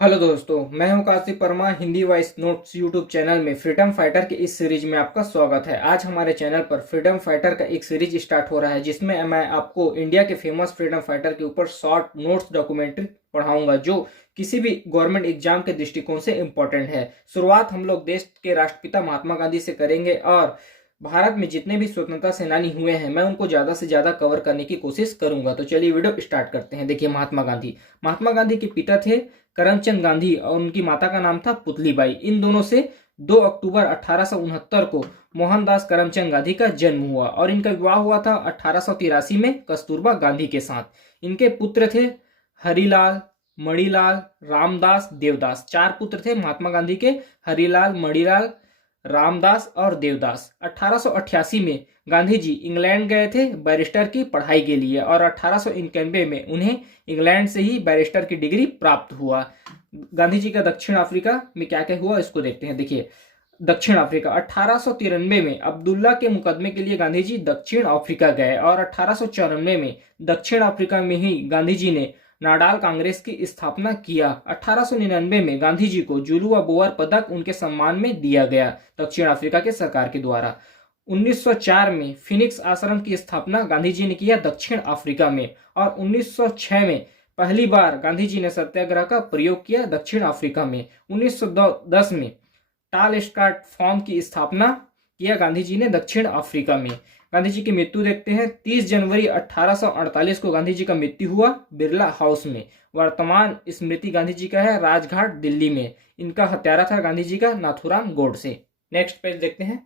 Hello दोस्तों, मैं हूं Kashif Verma. Hindi voice notes YouTube channel में फ्रीडम फाइटर के इस सीरीज में आपका स्वागत है। आज हमारे चैनल पर फ्रीडम फाइटर का एक सीरीज स्टार्ट हो रहा है जिसमें मैं आपको इंडिया के फेमस फ्रीडम फाइटर के ऊपर शॉर्ट नोट्स डॉक्यूमेंट्री पढ़ाऊंगा जो किसी भी गवर्नमेंट एग्जाम के दृष्टिकोण से इम्पोर्टेंट है। शुरुआत हम लोग देश के राष्ट्रपिता महात्मा गांधी से करेंगे और भारत में जितने भी स्वतंत्रता सेनानी हुए हैं मैं उनको ज्यादा से ज्यादा कवर करने की कोशिश करूंगा। तो चलिए वीडियो स्टार्ट करते हैं। देखिए, महात्मा गांधी के पिता थे करमचंद गांधी और उनकी माता का नाम था पुतलीबाई। इन दोनों से 2 अक्टूबर 1869 को मोहनदास करमचंद गांधी का जन्म हुआ और इनका विवाह हुआ था 1883 में कस्तूरबा गांधी के साथ। इनके पुत्र थे हरिलाल, मणिलाल, रामदास, देवदास। 4 पुत्र थे महात्मा गांधी के, हरिलाल, मणिलाल, रामदास और देवदास। 1888 में गांधी जी इंग्लैंड गए थे बैरिस्टर की पढ़ाई के लिए और 1891 में उन्हें इंग्लैंड से ही बैरिस्टर की डिग्री प्राप्त हुआ। गांधी जी का दक्षिण अफ्रीका में क्या क्या हुआ इसको देखते हैं। देखिए, दक्षिण अफ्रीका 1893 में अब्दुल्ला के मुकदमे के लिए गांधी जी दक्षिण अफ्रीका गए और 1894 में दक्षिण अफ्रीका में ही गांधी जी ने नाडाल कांग्रेस की स्थापना किया। 1899 में गांधी जी को जुलुआ बोअर पदक उनके सम्मान में दिया गया दक्षिण अफ्रीका के सरकार के द्वारा। 1904 में फिनिक्स आश्रम की स्थापना गांधी जी ने किया दक्षिण अफ्रीका में और 1906 में पहली बार गांधी जी ने सत्याग्रह का प्रयोग किया दक्षिण अफ्रीका में। 1910 में टाल स्टार्ट फॉर्म की स्थापना किया गांधी जी ने दक्षिण अफ्रीका में। गांधी जी की मृत्यु देखते हैं। 30 जनवरी 1848 को गांधी जी का मृत्यु हुआ बिरला हाउस में। वर्तमान स्मृति गांधी जी का है राजघाट दिल्ली में। इनका हत्यारा था गांधी जी का नाथुराम गोडसे। नेक्स्ट पेज देखते हैं।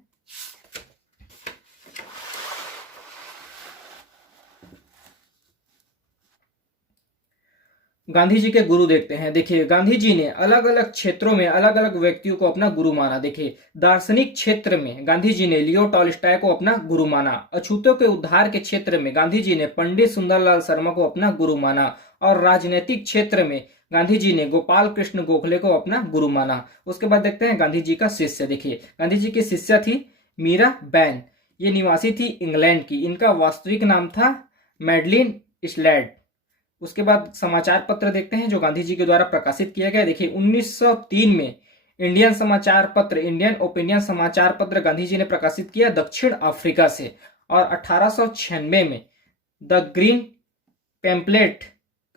गांधी जी के गुरु देखते हैं। देखिए, गांधी जी ने अलग अलग क्षेत्रों में अलग अलग व्यक्तियों को अपना गुरु माना। देखिए, दार्शनिक क्षेत्र में गांधी जी ने लियो टॉल्स्टॉय को अपना गुरु माना। अछूतों के उद्धार के क्षेत्र में गांधी जी ने पंडित सुंदरलाल शर्मा को अपना गुरु माना और राजनीतिक क्षेत्र में गांधी जी ने गोपाल कृष्ण गोखले को अपना गुरु माना। उसके बाद देखते हैं गांधी जी का शिष्य। देखिए, गांधी जी की शिष्य थी मीरा बैन। ये निवासी थी इंग्लैंड की। इनका वास्तविक नाम था मैडलिन स्लैड। उसके बाद समाचार पत्र देखते हैं जो गांधी जी के द्वारा प्रकाशित किया गया। देखिए, 1903 में इंडियन ओपिनियन समाचार पत्र गांधी जी ने प्रकाशित किया दक्षिण अफ्रीका से और 1896 में द ग्रीन पैम्पलेट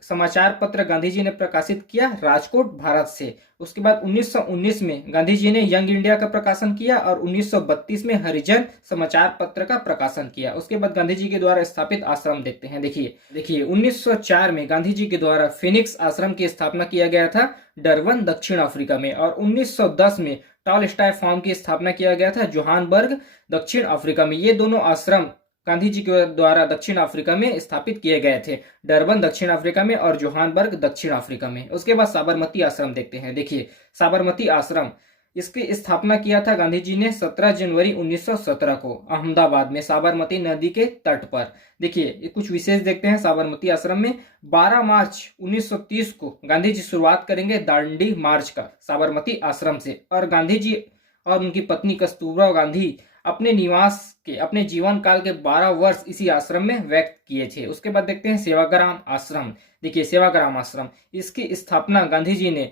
समाचार पत्र गांधी जी ने प्रकाशित किया राजकोट भारत से। उसके बाद 1919 में गांधी जी ने यंग इंडिया का प्रकाशन किया और 1932 में हरिजन समाचार पत्र का प्रकाशन किया। उसके बाद गांधी जी के द्वारा स्थापित आश्रम देखते हैं। देखिए 1904 में गांधी जी के द्वारा फिनिक्स आश्रम की स्थापना किया गया था डरबन दक्षिण अफ्रीका में और 1910 में टॉलस्टॉय फार्म की स्थापना किया गया था जोहानबर्ग दक्षिण अफ्रीका में। ये दोनों आश्रम गांधी जी के द्वारा दक्षिण अफ्रीका में स्थापित किए गए थे, डरबन दक्षिण अफ्रीका में और जोहानबर्ग दक्षिण अफ्रीका में। उसके बाद साबरमती आश्रम देखते हैं। देखिए, साबरमती आश्रम इसकी स्थापना किया था गांधी जी ने 17 जनवरी 1917 को अहमदाबाद में साबरमती नदी के तट पर। देखिए, कुछ विशेष देखते हैं साबरमती आश्रम में। 12 मार्च 1930 को गांधी जी शुरुआत करेंगे दांडी मार्च का साबरमती आश्रम से और गांधी जी और उनकी पत्नी कस्तूरबा गांधी अपने जीवन काल के 12 वर्ष इसी आश्रम में व्यक्त किए थे। उसके बाद देखते हैं सेवाग्राम आश्रम। देखिए, सेवाग्राम आश्रम इसकी स्थापना गांधी जी ने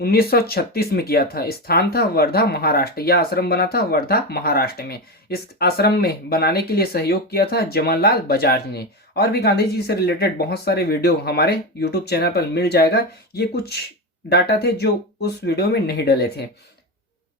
1936 में किया था। स्थान था वर्धा महाराष्ट्र। यह आश्रम बना था वर्धा महाराष्ट्र में। इस आश्रम में बनाने के लिए सहयोग किया था जमनलाल बजाज ने। और भी गांधी जी से रिलेटेड बहुत सारे वीडियो हमारे यूट्यूब चैनल पर मिल जाएगा। ये कुछ डाटा थे जो उस वीडियो में नहीं डले थे।